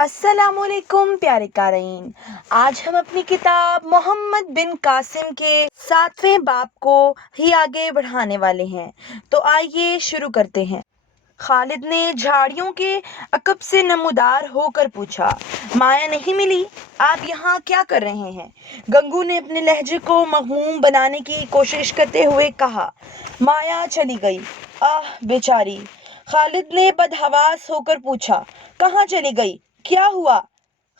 अस्सलाम वालेकुम प्यारे क़ारीन। आज हम अपनी किताब मोहम्मद बिन कासिम के 7वें बाब को ही आगे बढ़ाने वाले हैं। तो आइए शुरू करते हैं। खालिद ने झाड़ियों के अकब से नमूदार होकर पूछा, माया नहीं मिली? आप यहाँ क्या कर रहे हैं? गंगू ने अपने लहजे को मग़मूम बनाने की कोशिश करते हुए कहा, माया चली गई। आह बेचारी। खालिद ने बदहवास होकर पूछा, कहाँ चली गई? क्या हुआ?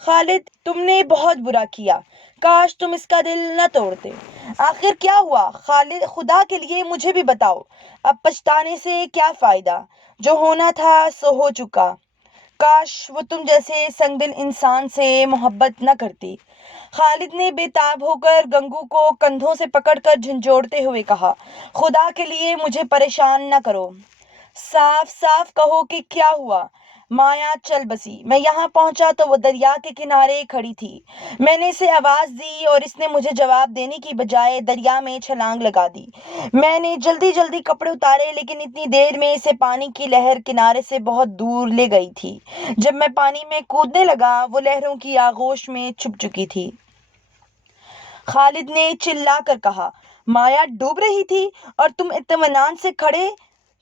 खालिद, तुमने बहुत बुरा किया। काश तुम इसका दिल न तोड़ते। आखिर क्या हुआ? खालिद, खुदा के लिए मुझे भी बताओ। अब पछताने से क्या फायदा? जो होना था सो हो चुका। काश वो तुम जैसे संगदिल इंसान से मोहब्बत न करती। खालिद ने बेताब होकर गंगू को कंधों से पकड़कर झंझोड़ते हुए कहा, खुदा के लिए मुझे परेशान न करो। साफ साफ कहो कि क्या हुआ? माया चल बसी। मैं यहाँ पहुंचा तो वो दरिया के किनारे खड़ी थी। मैंने इसे आवाज दी और इसने मुझे जवाब देने की बजाय दरिया में छलांग लगा दी। मैंने जल्दी जल्दी कपड़े उतारे, लेकिन इतनी देर में इसे पानी की लहर किनारे से बहुत दूर ले गई थी। जब मैं पानी में कूदने लगा, वो लहरों की आगोश में छुप चुकी थी। खालिद ने चिल्ला कर कहा, माया डूब रही थी और तुम इत्मीनान से खड़े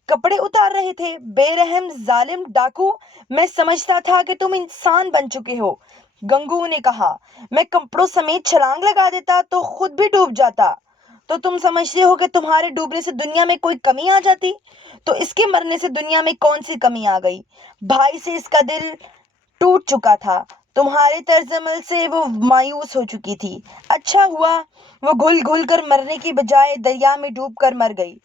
कपड़े उतार रहे थे? बेरहम जालिम डाकू, मैं समझता था कि तुम इंसान बन चुके हो। गंगू ने कहा, मैं कपड़ों समेत छलांग लगा देता तो खुद भी डूब जाता। तो तुम समझते हो कि तुम्हारे डूबने से दुनिया में कोई कमी आ जाती? तो इसके मरने से दुनिया में कौन सी कमी आ गई? भाई से इसका दिल टूट चुका था। तुम्हारे तर्ज अमल से वो मायूस हो चुकी थी। अच्छा हुआ वो घुल घुल कर मरने की बजाय दरिया में डूब कर मर गई।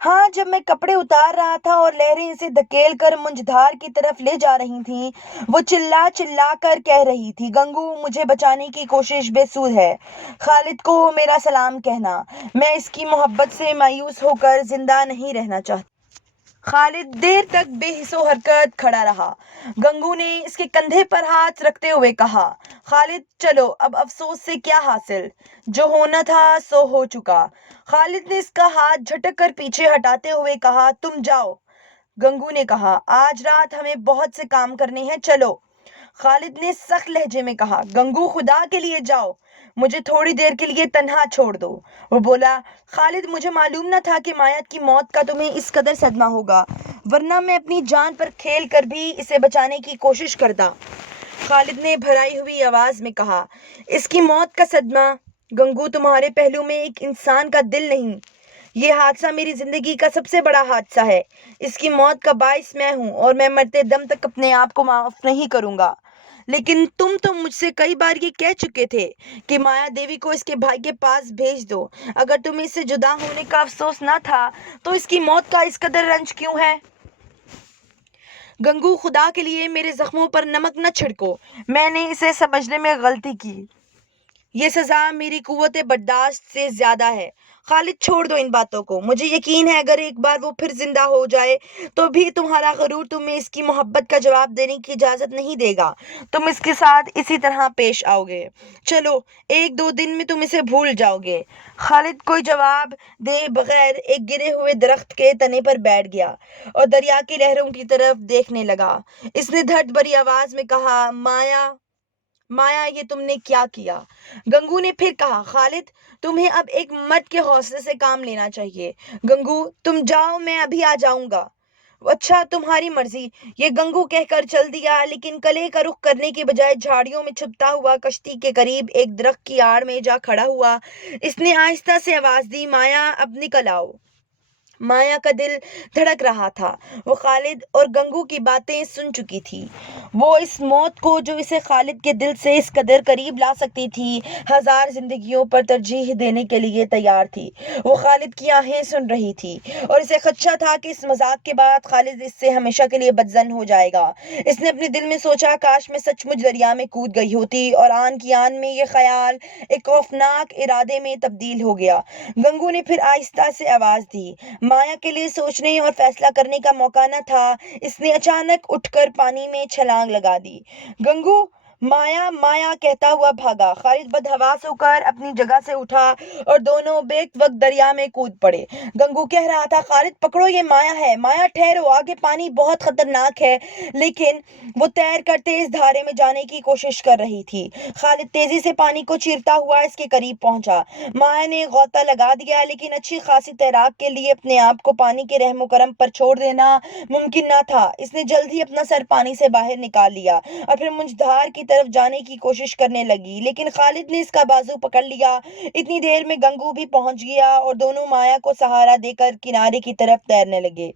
हाँ, जब मैं कपड़े उतार रहा था और लहरें इसे धकेल कर मुंजधार की तरफ ले जा रही थीं, वो चिल्ला चिल्ला कर कह रही थी, गंगू मुझे बचाने की कोशिश बेसुध है। खालिद को मेरा सलाम कहना। मैं इसकी मोहब्बत से मायूस होकर जिंदा नहीं रहना चाहता। खालिद देर तक बेहिसो हरकत खड़ा रहा। गंगू ने इसके कंधे पर हाथ रखते हुए कहा, खालिद चलो, अब अफसोस से क्या हासिल? जो होना था सो हो चुका। खालिद ने इसका हाथ झटक कर पीछे हटाते हुए कहा, तुम जाओ। गंगू ने कहा, आज रात हमें बहुत से काम करने हैं, चलो। खालिद ने सख्त लहजे में कहा, गंगू खुदा के लिए जाओ, मुझे थोड़ी देर के लिए तन्हा छोड़ दो। वो बोला, खालिद मुझे मालूम न था कि माया की मौत का तुम्हें इस कदर सदमा होगा, वरना मैं अपनी जान पर खेल कर भी इसे बचाने की कोशिश करता। खालिद ने भराई हुई आवाज में कहा, इसकी मौत का सदमा? गंगू, तुम्हारे पहलू में एक इंसान का दिल नहीं। ये हादसा मेरी जिंदगी का सबसे बड़ा हादसा है। इसकी मौत का बाइस मैं हूँ और मैं मरते दम तक अपने आप को माफ नहीं करूंगा। लेकिन तुम तो मुझसे कई बार ये कह चुके थे कि माया देवी को इसके भाई के पास भेज दो। अगर तुम्हें इससे जुदा होने का अफसोस ना था तो इसकी मौत का इस कदर रंज क्यों है? गंगू, खुदा के लिए मेरे जख्मों पर नमक न छिड़को। मैंने इसे समझने में गलती की। ये सजा मेरी कुव्वत बर्दाश्त से ज्यादा है। खालिद, छोड़ दो इन बातों को। मुझे यकीन है अगर एक बार वो फिर जिंदा हो जाए तो भी तुम्हारा गरूर तुम्हें इसकी मोहब्बत का जवाब देने की इजाजत नहीं देगा। तुम इसके साथ इसी तरह पेश आओगे। चलो, एक दो दिन में तुम इसे भूल जाओगे। खालिद कोई जवाब दे बगैर एक गिरे हुए दरख्त के तने पर बैठ गया और दरिया की लहरों की तरफ देखने लगा। इसने धड़ भरी आवाज में कहा, माया, माया ये तुमने क्या किया? गंगू ने फिर कहा, खालिद तुम्हें अब एक मर्द के हौसले से काम लेना चाहिए। गंगू, तुम जाओ, मैं अभी आ जाऊंगा। अच्छा, तुम्हारी मर्जी। ये गंगू कहकर चल दिया, लेकिन कले का रुख करने के बजाय झाड़ियों में छुपता हुआ कश्ती के करीब एक दरख्त की आड़ में जा खड़ा हुआ। इसने आहिस्ता से आवाज दी, माया अब निकल आओ। माया का दिल धड़क रहा था। वो खालिद और गंगू की बातें सुन चुकी थी। वो इस मौत को जो इसे खालिद के दिल से इस कदर करीब ला सकती थी, हजार जिंदगियों पर तरजीह देने के लिए तैयार थी। वो खालिद की आहें सुन रही थी और इसे खदशा था कि इस मजाक के बाद खालिद इससे हमेशा के लिए बदजन हो जाएगा। इसने अपने दिल में सोचा, काश मैं सचमुच दरिया में कूद गई होती, और आन की आन में ये ख्याल एक खौफनाक इरादे में तब्दील हो गया। गंगू ने फिर आहिस्ता से आवाज दी। माया के लिए सोचने और फैसला करने का मौका न था। इसने अचानक उठकर पानी में छलांग लगा दी। गंगू, माया माया कहता हुआ भागा। खालिद बदहवास होकर अपनी जगह से उठा और दोनों बेक वक्त दरिया में कूद पड़े। गंगू कह रहा था, खालिद पकड़ो, ये माया है। माया ठहरो, आगे पानी बहुत खतरनाक है। लेकिन वो तैर कर तेज धारे में जाने की कोशिश कर रही थी। खालिद तेजी से पानी को चीरता हुआ इसके करीब पहुंचा। माया ने गोता लगा दिया, लेकिन अच्छी खासी तैराक के लिए अपने आप को पानी के रहमो करम पर छोड़ देना मुमकिन न था। इसने जल्द ही अपना सर पानी से बाहर निकाल लिया और फिर मुंजधार की तरफ जाने की कोशिश करने लगी, लेकिन खालिद ने इसका बाजू पकड़ लिया। इतनी देर में गंगू भी पहुंच गया और दोनों माया को सहारा देकर किनारे की तरफ तैरने लगे।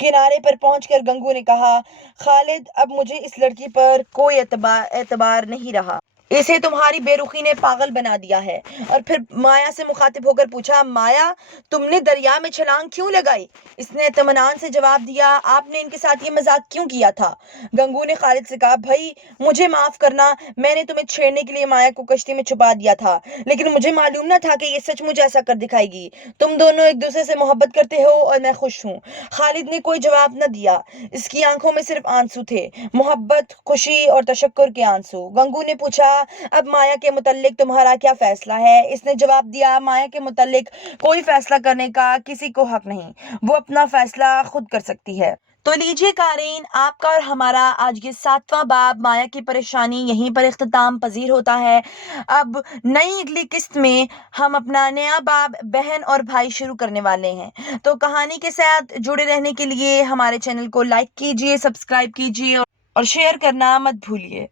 किनारे पर पहुंचकर गंगू ने कहा, खालिद, अब मुझे इस लड़की पर कोई एतबार नहीं रहा। इसे तुम्हारी बेरुखी ने पागल बना दिया है। और फिर माया से मुखातिब होकर पूछा, माया, तुमने दरिया में छलांग क्यों लगाई? इसने इत्मीनान से जवाब दिया, आपने इनके साथ ये मजाक क्यों किया था? गंगू ने खालिद से कहा, भाई मुझे माफ करना, मैंने तुम्हें छेड़ने के लिए माया को कश्ती में छुपा दिया था, लेकिन मुझे मालूम न था कि ये सचमुच ऐसा कर दिखाएगी। तुम दोनों एक दूसरे से मोहब्बत करते हो और मैं खुश हूँ। खालिद ने कोई जवाब न दिया। इसकी आंखों में सिर्फ आंसू थे, मोहब्बत, खुशी और तशक्कुर के आंसू। गंगू ने पूछा, अब माया के मुतल्लिक तुम्हारा क्या फैसला है? इसने जवाब दिया, माया के मुतल्लिक कोई फैसला करने का किसी को हक नहीं, वो अपना फैसला खुद कर सकती है। तो लीजिए कारीन, आपका और हमारा आज ये 7वां बाब माया की परेशानी यहीं पर इख्तिताम पजीर होता है। अब नई अगली किस्त में हम अपना नया बाब बहन और भाई शुरू करने वाले हैं। तो कहानी के साथ जुड़े रहने के लिए हमारे चैनल को लाइक कीजिए, सब्सक्राइब कीजिए और शेयर करना मत भूलिए।